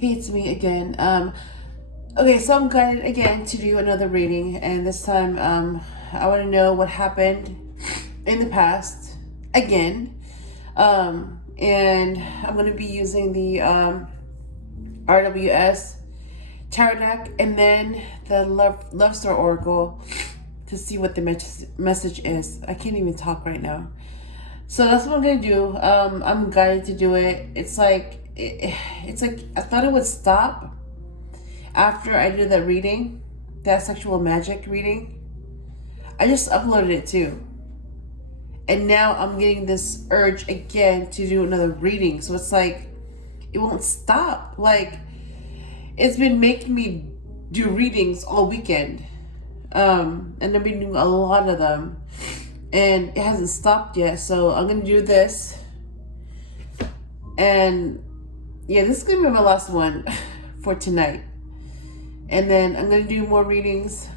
Hey, it's me again. Okay, so I'm guided again to do another reading, and this time, I want to know what happened in the past again. And I'm going to be using the RWS tarot deck and then the love story oracle to see what the message is. I can't even talk right now. So that's what I'm gonna do. I'm guided to do it. It's like I thought it would stop after I did that reading, that sexual magic reading. I just uploaded it too, and now I'm getting this urge again to do another reading. So it's like it won't stop. Like it's been making me do readings all weekend, and I've been doing a lot of them. And it hasn't stopped yet, so I'm gonna do this. And yeah, this is gonna be my last one for tonight. And then I'm gonna do more readings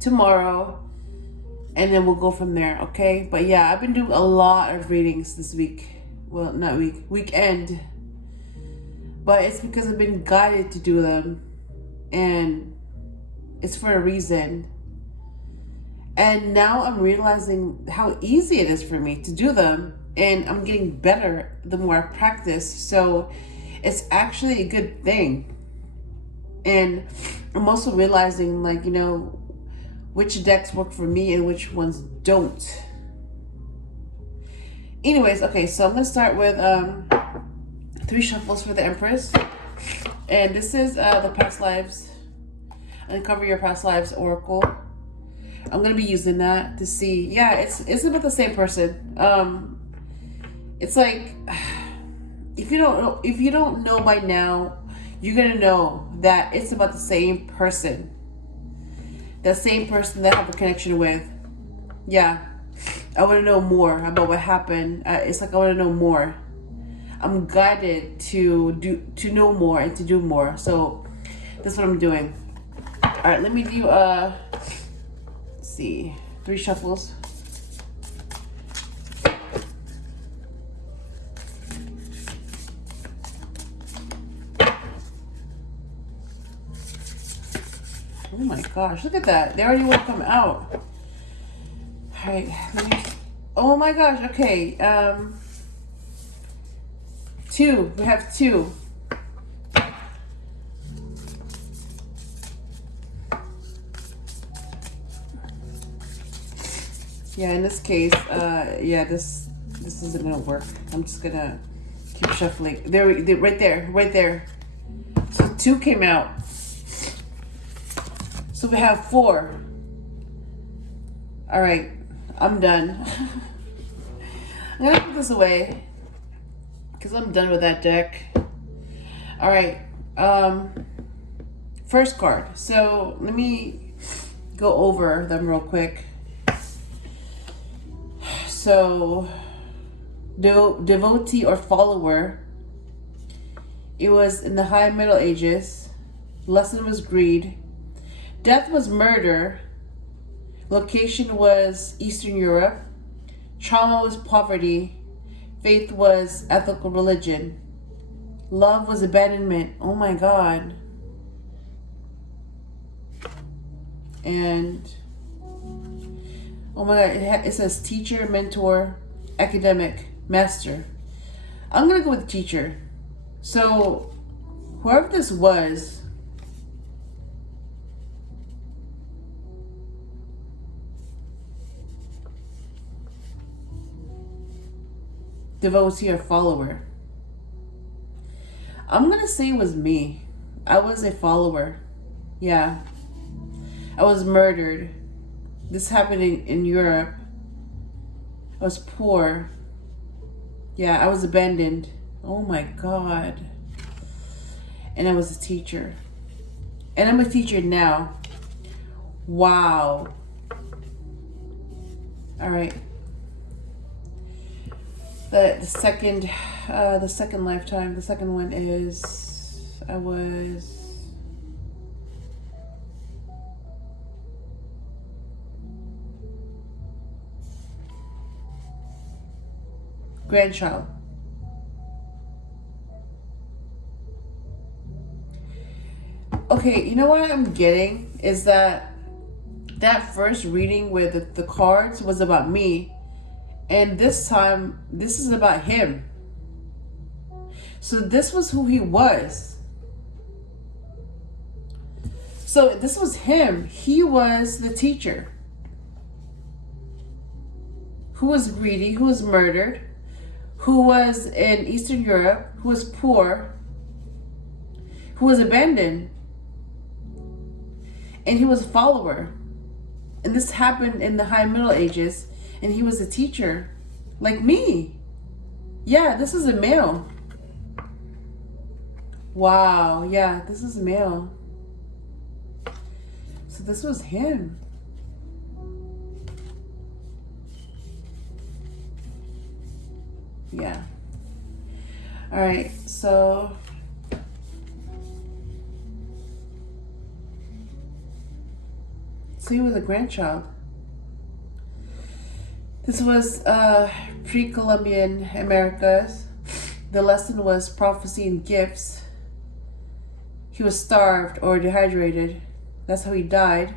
tomorrow, and then we'll go from there, okay? But yeah, I've been doing a lot of readings this week. Well, not weekend. But it's because I've been guided to do them, and it's for a reason. And now I'm realizing how easy it is for me to do them. And I'm getting better the more I practice. So it's actually a good thing. And I'm also realizing, like, which decks work for me and which ones don't. Anyways, okay, so I'm going to start with 3 shuffles for the Empress. And this is the Past Lives, Uncover Your Past Lives Oracle. I'm gonna be using that to see. Yeah, it's about the same person. It's like if you don't know by now, you're gonna know that it's about the same person. That same person that I have a connection with. Yeah, I want to know more about what happened. It's like I want to know more. I'm guided to know more and to do more. So that's what I'm doing. All right, let me do see, 3 shuffles. Oh my gosh, look at that. They already want to come out. All right, oh my gosh, okay. 2, we have 2. Yeah, in this case, yeah, this isn't gonna work. I'm just gonna keep shuffling. Right there. So 2 came out. So we have 4. All right, I'm done. I'm gonna put this away because I'm done with that deck. All right, first card. So let me go over them real quick. So, devotee or follower. It was in the High Middle Ages. Lesson was greed. Death was murder. Location was Eastern Europe. Trauma was poverty. Faith was ethical religion. Love was abandonment. Oh my God. And oh my God, it says teacher, mentor, academic, master. I'm going to go with teacher. So, whoever this was, devotee or follower, I'm going to say it was me. I was a follower. Yeah. I was murdered. This happened in Europe. I was poor. Yeah, I was abandoned. Oh my God. And I was a teacher. And I'm a teacher now. Wow. All right. The second lifetime. The second one is I was grandchild. Okay, you know what I'm getting is that first reading where the cards was about me, and this time this is about him. So this was who he was. So this was him. He was the teacher who was greedy, who was murdered, who was in Eastern Europe, who was poor, who was abandoned, and he was a follower. And this happened in the High Middle Ages, and he was a teacher, like me. Yeah, this is a male. Wow, yeah, this is a male. So this was him. Yeah. All right, so he was a grandchild. This was pre-Columbian Americas. The lesson was prophecy and gifts. He was starved or dehydrated. That's how he died.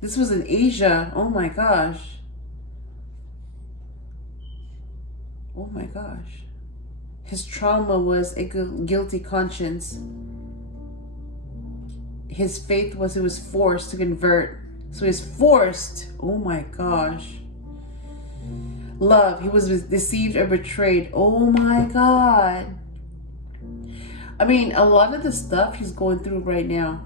This was in Asia. Oh my gosh. Oh my gosh. His trauma was a guilty conscience. His faith was he was forced to convert. So he was forced. Oh my gosh. Love. He was deceived or betrayed. Oh my God. I mean, a lot of the stuff he's going through right now.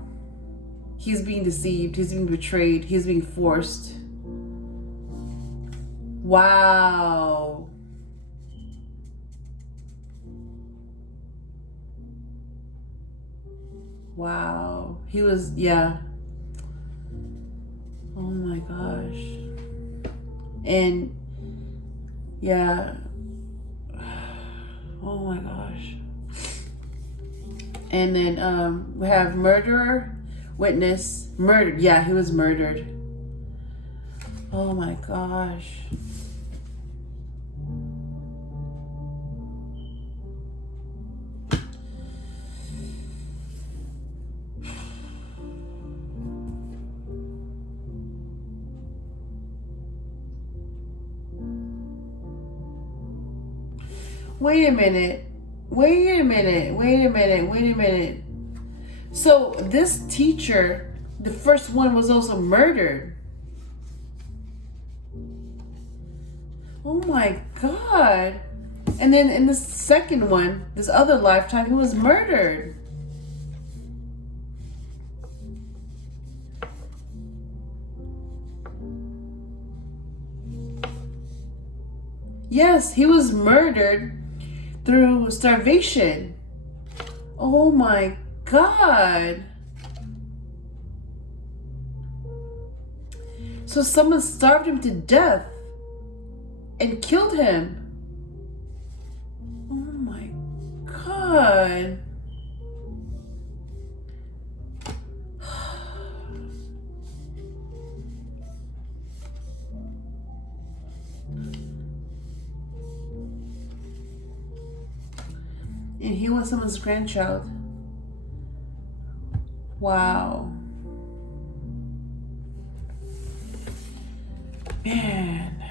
He's being deceived. He's being betrayed. He's being forced. Wow. Wow. He was, yeah. Oh my gosh. And, yeah. Oh my gosh. And then we have murderer, witness, murdered. Yeah, he was murdered. Oh my gosh. Wait a minute. Wait a minute. Wait a minute. Wait a minute. So this teacher, the first one, was also murdered. Oh my God. And then in the second one, this other lifetime, he was murdered. Yes, he was murdered through starvation. Oh my God. So someone starved him to death and killed him. Oh my God. And he was someone's grandchild. Wow. Man.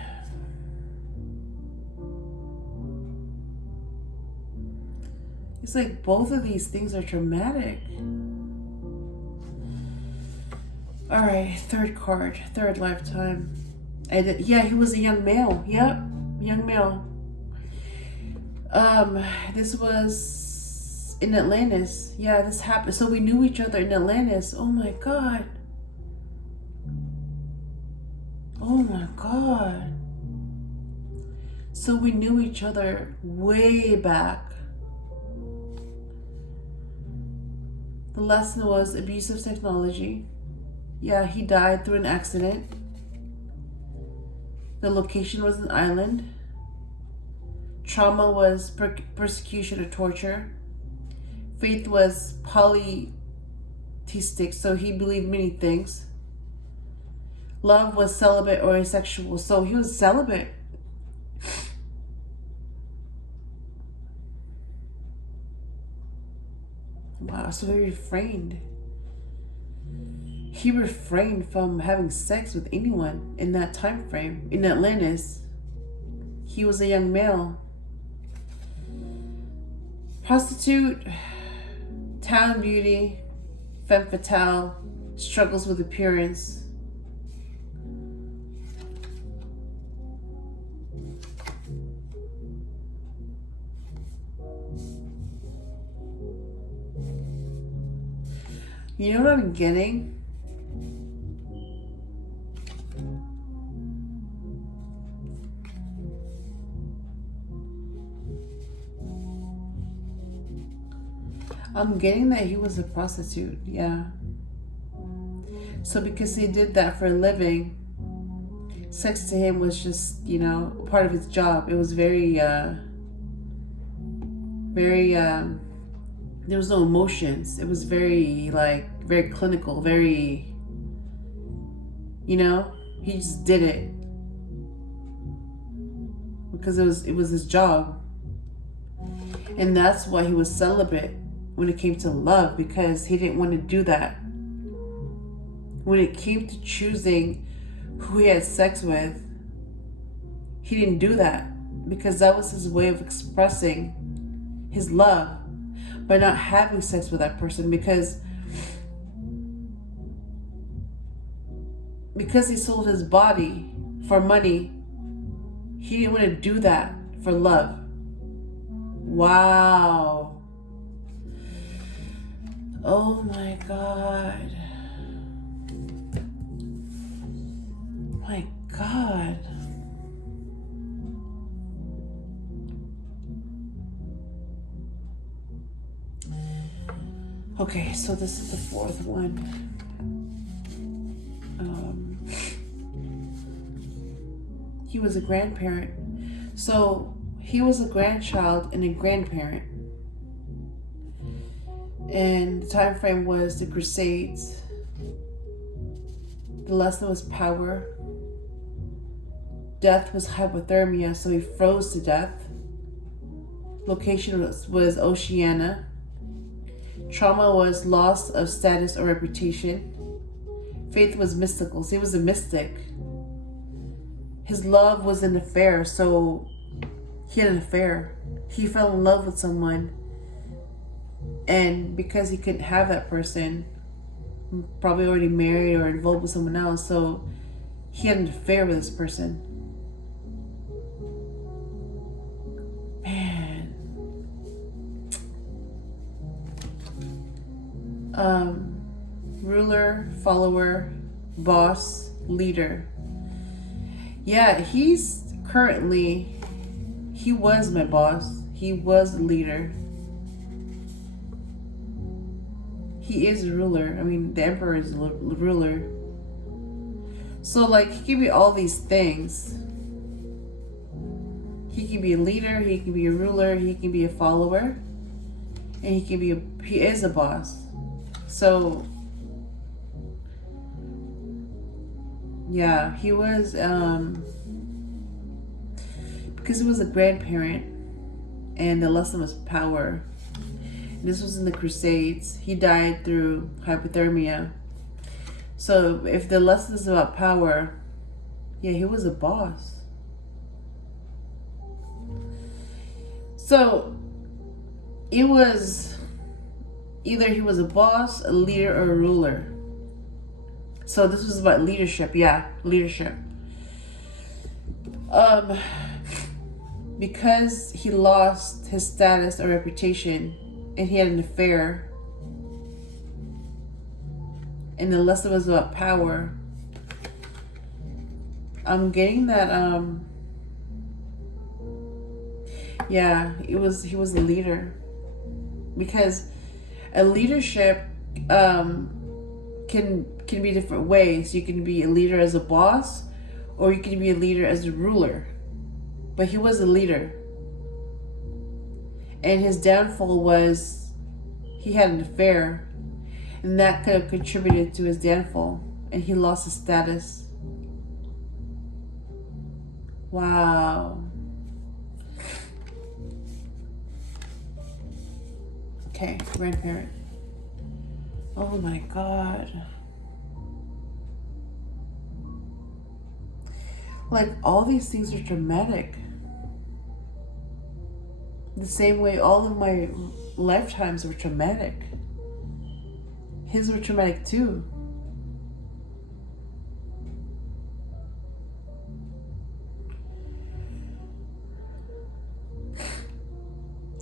It's like both of these things are traumatic. All right, third card, third lifetime. Yeah, he was a young male. Yep, young male. This was in Atlantis. Yeah, this happened. So we knew each other in Atlantis. Oh my God. Oh my God. So we knew each other way back. The lesson was abuse of technology. Yeah, he died through an accident. The location was an island. Trauma was persecution or torture. Faith was polytheistic, so he believed many things. Love was celibate or asexual, so he was celibate. Wow, so he refrained. he refrained from having sex with anyone in that time frame in Atlantis. He was a young male. Prostitute, town beauty, femme fatale, struggles with appearance. You know what I'm getting? I'm getting that he was a prostitute, yeah. So because he did that for a living, sex to him was just, you know, part of his job. It was very, there was no emotions. It was very, like, very clinical, very, you know, he just did it. Because it was his job. And that's why he was celibate when it came to love, because he didn't want to do that. When it came to choosing who he had sex with, he didn't do that, because that was his way of expressing his love by not having sex with that person, because he sold his body for money. He didn't want to do that for love. Wow. Oh my God. My God. Okay, so this is the fourth one. He was a grandparent. So he was a grandchild and a grandparent. And the time frame was the Crusades. The lesson was power. Death was hypothermia, so he froze to death. Location was Oceania. Trauma was loss of status or reputation. Faith was mystical, so he was a mystic. His love was an affair, so he had an affair. He fell in love with someone. And because he couldn't have that person, probably already married or involved with someone else, so he had an affair with this person. Man. Ruler, follower, boss, leader. Yeah, he was my boss. He was a leader. He is a ruler. I mean, the emperor is a ruler. So, like, he can be all these things. He can be a leader, he can be a ruler, he can be a follower, and he is a boss. So, yeah, he was, because he was a grandparent, and the lesson was power. This was in the Crusades. He died through hypothermia. So if the lesson is about power, yeah, he was a boss. So it was either he was a boss, a leader, or a ruler. So this was about leadership. Yeah, leadership. Because he lost his status or reputation, and he had an affair, and the lesson was about power, I'm getting that yeah, he was a leader, because a leadership can be different ways. You can be a leader as a boss, or you can be a leader as a ruler, but he was a leader. And his downfall was he had an affair, and that could have contributed to his downfall, and he lost his status. Wow. Okay, grandparent. Oh my God. Like, all these things are dramatic. The same way all of my lifetimes were traumatic. His were traumatic too.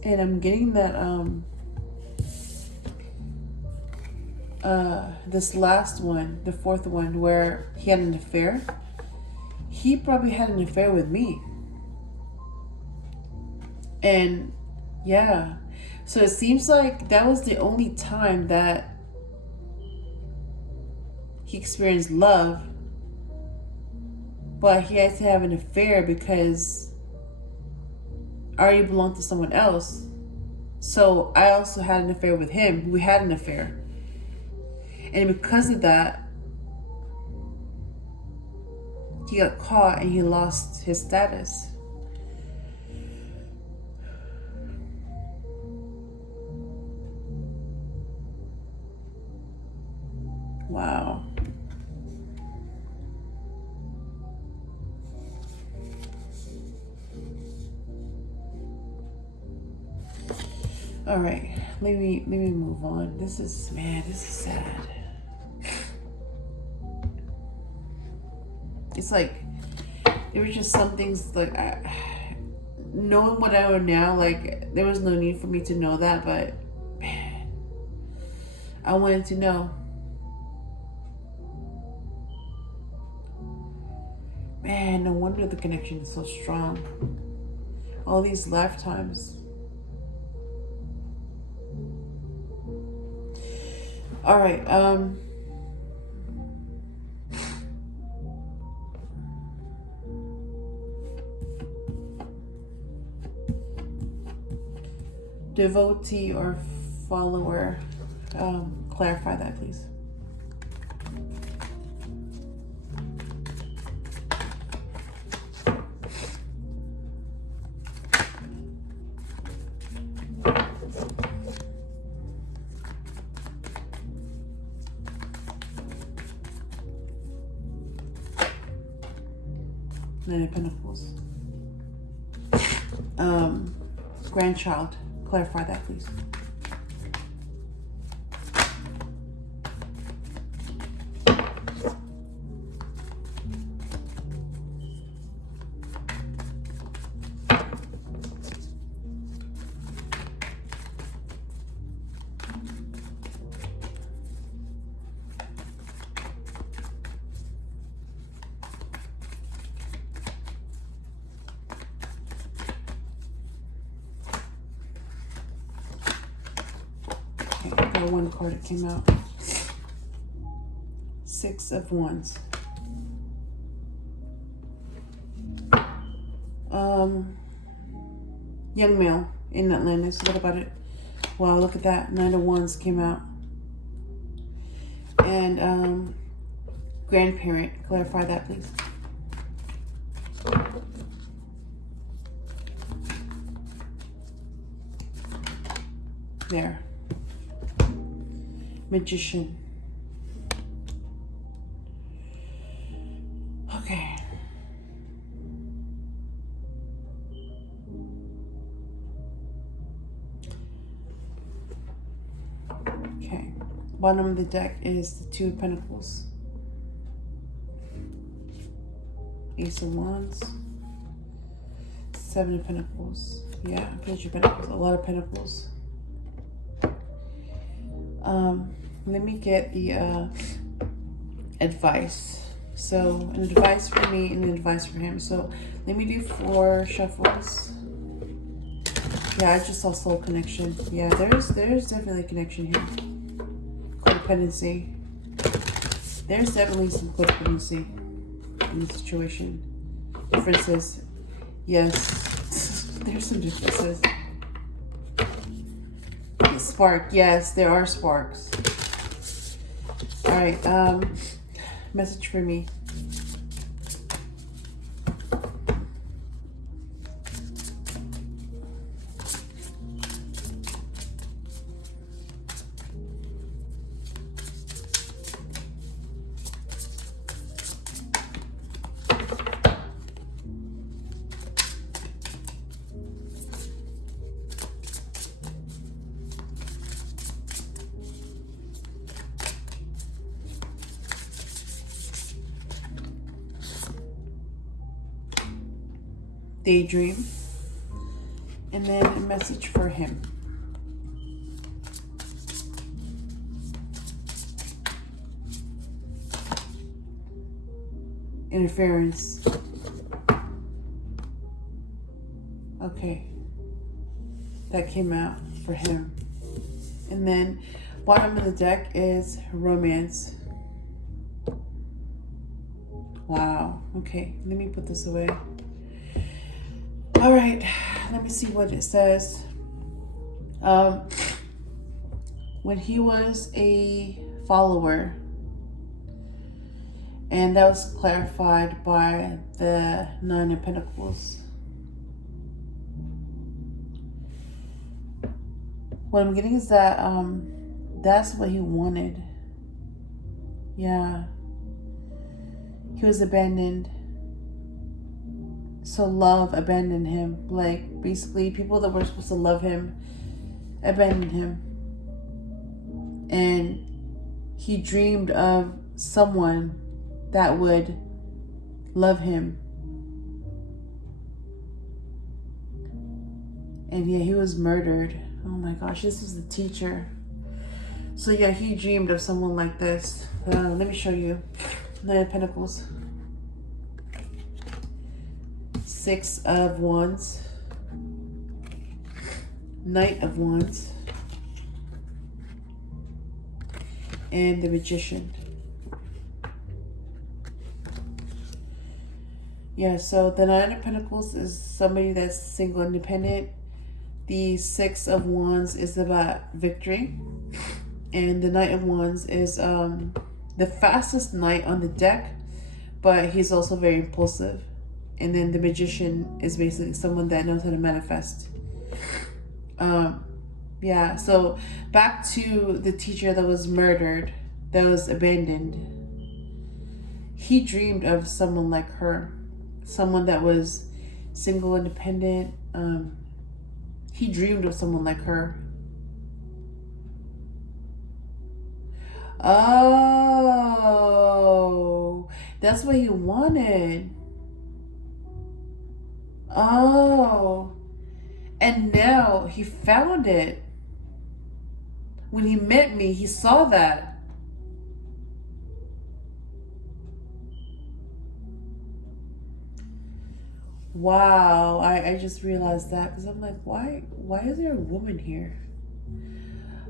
And I'm getting that this last one, the fourth one, where he had an affair. He probably had an affair with me. And yeah, so it seems like that was the only time that he experienced love, but he had to have an affair because I already belonged to someone else. So I also had an affair with him. We had an affair. And because of that, he got caught and he lost his status. Wow. All right, let me move on. This is sad. It's like there were just some things like knowing what I know now, like there was no need for me to know that, but man, I wanted to know. Man, no wonder the connection is so strong. All these lifetimes. All right, devotee or follower, clarify that, please. Nine of Pentacles. Grandchild. Clarify that, please. One card that came out. Six of Wands. Young male in Atlanta. So what about it? Wow, look at that. Nine of Wands came out. And grandparent. Clarify that, please. There. Magician. Okay. Okay. Bottom of the deck is the Two of Pentacles. Ace of Wands. Seven of Pentacles. Yeah, Page of Pentacles. A lot of Pentacles. Let me get the advice. So an advice for me and an advice for him. So let me do 4 shuffles. Yeah, I just saw soul connection. Yeah, there's definitely a connection here. Codependency. There's definitely some codependency in the situation. Differences. Yes. There's some differences. Spark. Yes, there are sparks. All right. Message for me. daydream, and then a message for him. Interference. Okay. That came out for him. And then bottom of the deck is romance. Wow. Okay. Let me put this away. All right. Let me see what it says. When he was a follower, and that was clarified by the Nine of Pentacles. What I'm getting is that that's what he wanted. Yeah. He was abandoned. So love abandoned him. Like, basically, people that were supposed to love him abandoned him. And he dreamed of someone that would love him. And yeah, he was murdered. Oh my gosh, this is the teacher. So yeah, he dreamed of someone like this. Let me show you. Nine of Pentacles. Six of Wands. Knight of Wands. And the Magician. Yeah, so the Nine of Pentacles is somebody that's single, independent. The Six of Wands is about victory. And the Knight of Wands is the fastest knight on the deck, but he's also very impulsive. And then the Magician is basically someone that knows how to manifest. Yeah, so back to the teacher that was murdered, that was abandoned. He dreamed of someone like her. Someone that was single, independent. He dreamed of someone like her. Oh, that's what he wanted. Oh, and now he found it. When he met me, he saw that. Wow, I just realized that because I'm like, why is there a woman here?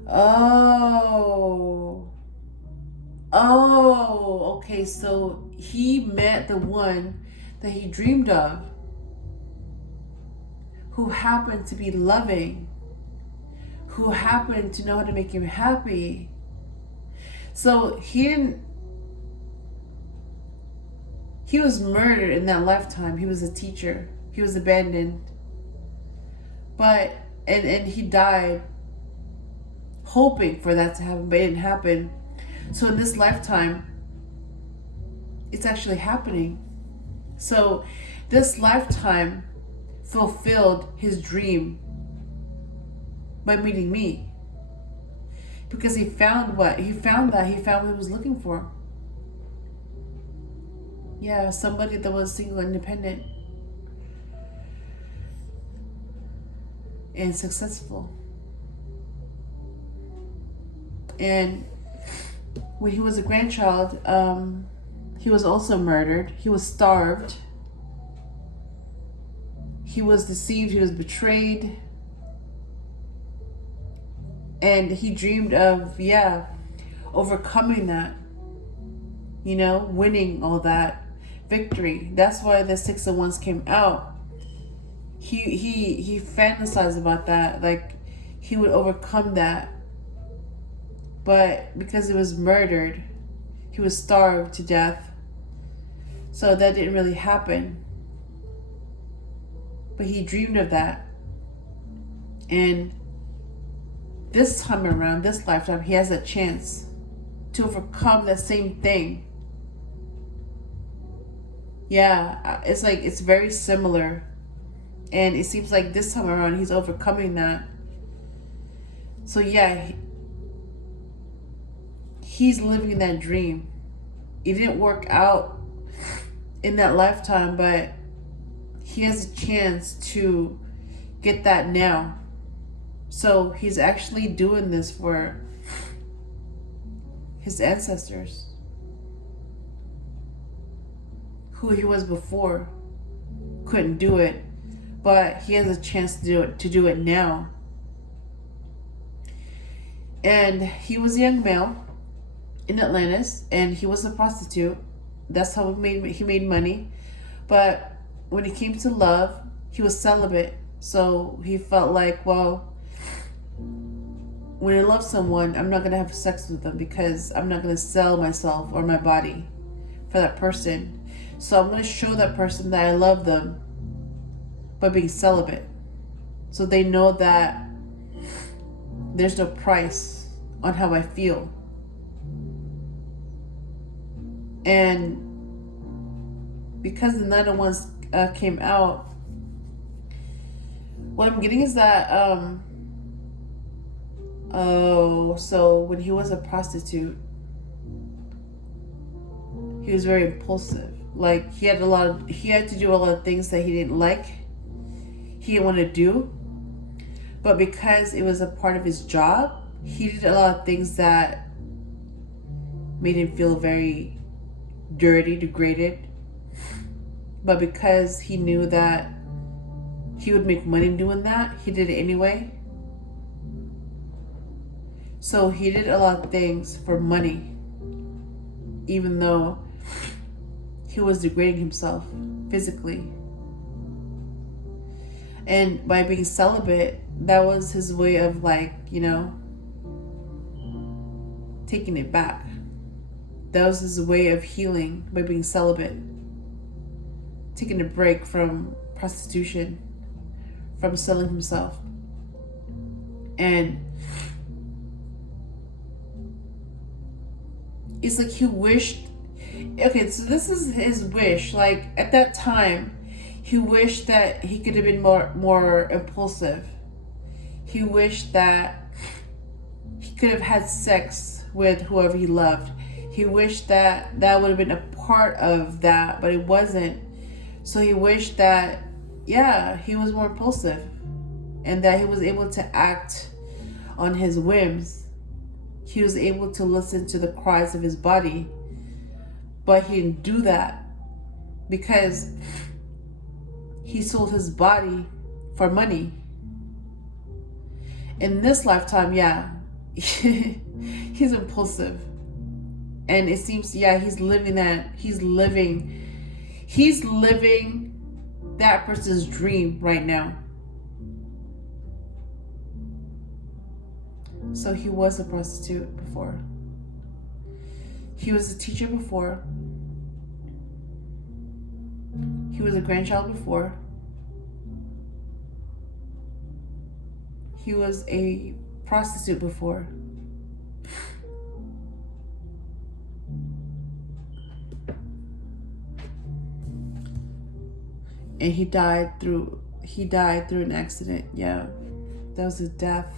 Oh, okay, so he met the one that he dreamed of, who happened to be loving, who happened to know how to make him happy. So he was murdered in that lifetime. He was a teacher. He was abandoned. But, and he died hoping for that to happen, but it didn't happen. So in this lifetime, it's actually happening. So this lifetime fulfilled his dream by meeting me. Because he found what he found he was looking for. Yeah, somebody that was single, independent, and successful. And when he was a grandchild, he was also murdered. He was starved. He was deceived. He was betrayed. And he dreamed of, overcoming that. You know, winning all that. Victory. That's why the Six of Wands came out. He fantasized about that. Like, he would overcome that. But because he was murdered, he was starved to death. So that didn't really happen. But he dreamed of that. And this time around, this lifetime, he has a chance to overcome that same thing. Yeah, it's like, it's very similar. And it seems like this time around, he's overcoming that. So yeah, he's living that dream. It didn't work out in that lifetime, but he has a chance to get that now. So he's actually doing this for his ancestors, who he was before couldn't do it, but he has a chance to do it now. And he was a young male in Atlantis, and he was a prostitute. That's how he made money. But when it came to love, he was celibate. So he felt like, well, when I love someone, I'm not going to have sex with them because I'm not going to sell myself or my body for that person. So I'm going to show that person that I love them by being celibate. So they know that there's no price on how I feel. And because the Night of Wands came out, what I'm getting is that, so when he was a prostitute, he was very impulsive. Like he had to do a lot of things that he didn't like, he didn't want to do. But because it was a part of his job, he did a lot of things that made him feel very dirty, degraded. But because he knew that he would make money doing that, he did it anyway. So he did a lot of things for money, even though he was degrading himself physically. And by being celibate, that was his way of, like, taking it back. That was his way of healing, by being celibate. Taking a break from prostitution, from selling himself. And it's like he wished, okay, so this is his wish. Like at that time, he wished that he could have been more impulsive. He wished that he could have had sex with whoever he loved. He wished that would have been a part of that, but it wasn't. So he wished that, he was more impulsive and that he was able to act on his whims. He was able to listen to the cries of his body, but he didn't do that because he sold his body for money. In this lifetime, he's impulsive. And it seems, he's living that person's dream right now. So he was a prostitute before. He was a teacher before. He was a grandchild before. He was a prostitute before. And he died through an accident. Yeah, that was his death.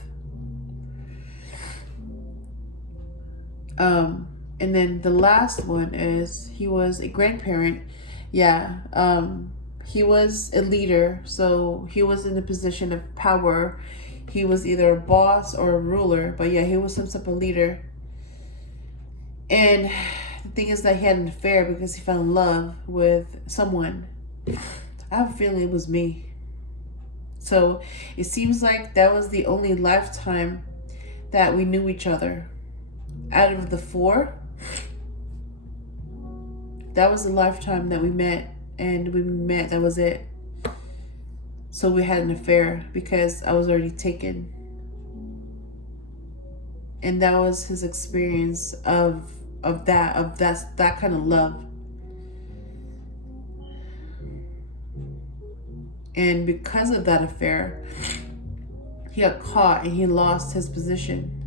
And then the last one is he was a grandparent. He was a leader, so he was in a position of power. He was either a boss or a ruler, but he was some type of leader. And the thing is that he had an affair because he fell in love with someone. I have a feeling it was me. So it seems like that was the only lifetime that we knew each other. Out of the 4, that was the lifetime that we met, and that was it. So we had an affair because I was already taken. And that was his experience of that kind of love. And because of that affair, he got caught and he lost his position.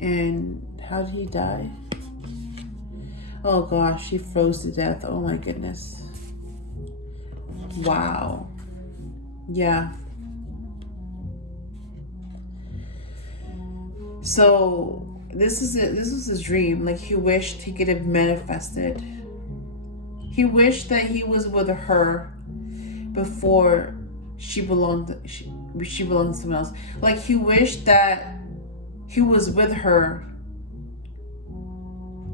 And how did he die? Oh gosh, he froze to death. Oh my goodness. Wow. Yeah. So this was his dream. Like he wished he could have manifested. He wished that he was with her before she belonged to someone else. Like, he wished that he was with her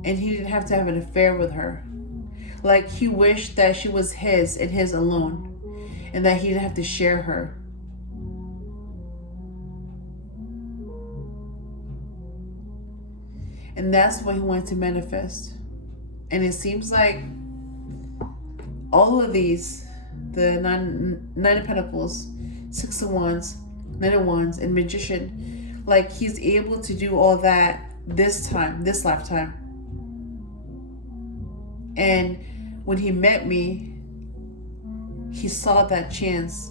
and he didn't have to have an affair with her. Like, he wished that she was his and his alone, and that he didn't have to share her. And that's what he wanted to manifest. And it seems like all of these, the nine of Pentacles, Six of Wands, Knight of Wands, and Magician, like, he's able to do all that this lifetime. And when he met me, he saw that chance.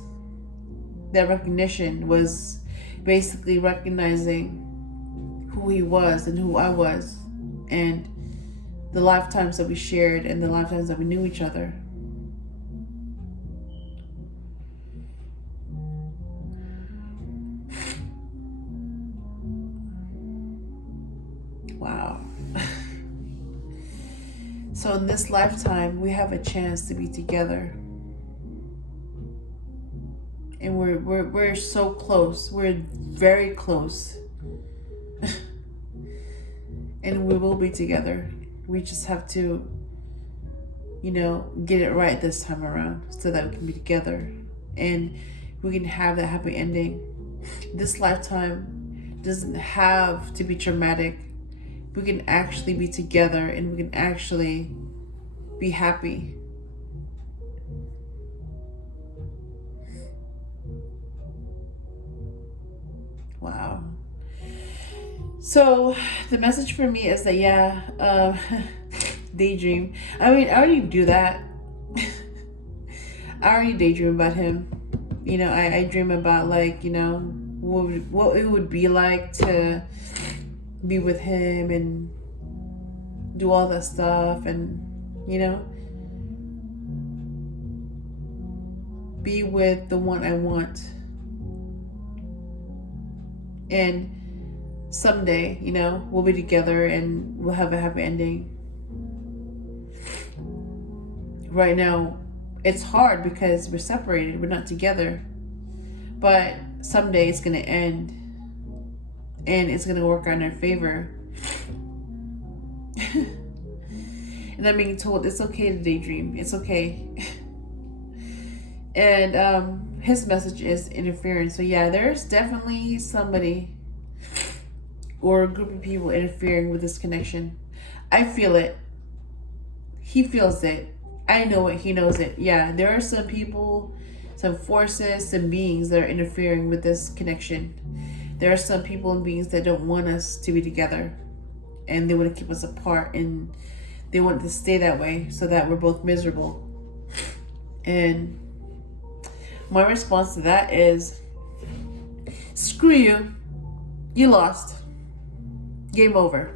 That recognition was basically recognizing who he was and who I was, and the lifetimes that we shared and the lifetimes that we knew each other. Wow. So in this lifetime, we have a chance to be together. And we're so close. We're very close. And we will be together. We just have to, get it right this time around so that we can be together. And we can have that happy ending. This lifetime doesn't have to be traumatic. We can actually be together and we can actually be happy. Wow. So the message for me is that, daydream. I mean, I already do that. I already daydream about him. I dream about, like, what it would be like to be with him and do all that stuff, and be with the one I want. And someday, we'll be together and we'll have a happy ending. Right now, it's hard because we're separated, we're not together. But someday it's gonna end. And it's going to work out in our favor. And I'm being told it's okay to daydream. It's okay. And his message is interference. So yeah, there's definitely somebody or a group of people interfering with this connection. I feel it. He feels it. I know it. He knows it. Yeah, there are some people, some forces, some beings that are interfering with this connection. There are some people and beings that don't want us to be together, and they want to keep us apart, and they want it to stay that way so that we're both miserable. And my response to that is, screw you. You lost. Game over.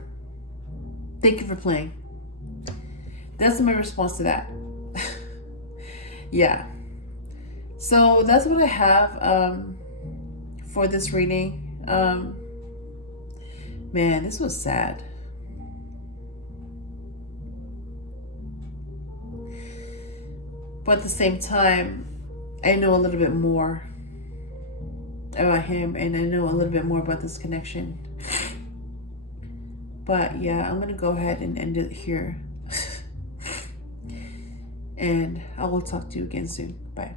Thank you for playing. That's my response to that. Yeah. So that's what I have for this reading. Man, this was sad. But at the same time, I know a little bit more about him, and I know a little bit more about this connection. But yeah, I'm gonna go ahead and end it here. And I will talk to you again soon. Bye.